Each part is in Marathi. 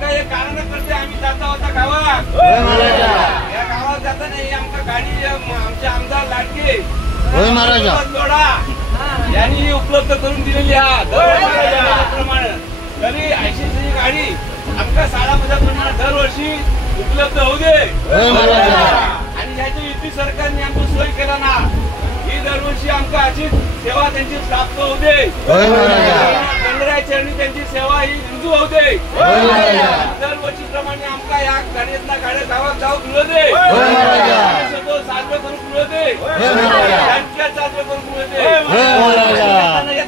काही कारण करते आम्ही जाता होता गावात या गावात जाता नाही आमका गाडी आमचे आमदार लाडके यांनी उपलब्ध करून दिलेली प्रमाणे तरी 80ची गाडी आमका 6,000 प्रमाणे दरवर्षी उपलब्ध होऊ दे आणि याची युती सरकारने आमची सोय केला ना ही दरवर्षी आमका अशी सेवा त्यांची प्राप्त होऊ दे चरणी त्यांची सेवा ही रुजू होऊ दे दरवर्षी प्रमाणे आमका या गाडीतल्या गाड्या गावात जाऊ मिळू दे साजरं करून मिळू दे साजरं करून मिळू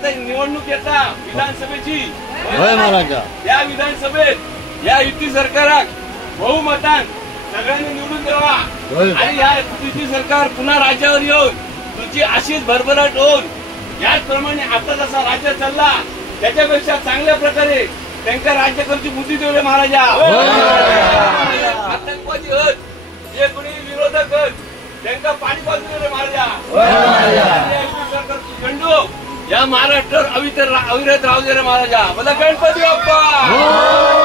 दे निवडणूक येता विधानसभेची या विधानसभेत या युती सरकाराक बहुमतान सगळ्यांनी निवडून द्यावा आणि या युती सरकार पुन्हा राज्यावर येऊन तुमची अशीच भरभराट होऊन याचप्रमाणे आता जसा राज्य चालला त्याच्यापेक्षा चांगल्या प्रकारे त्यांना राज्यकर्त्यांची बुद्धी देऊ महाराजा आतंकवादी हत जे कोणी विरोधक हत त्यांना पाणी पाजू दे महाराजा गंडू या महाराष्ट्रावर अविरत राहू दे महाराजा मला गणपती बाप्पा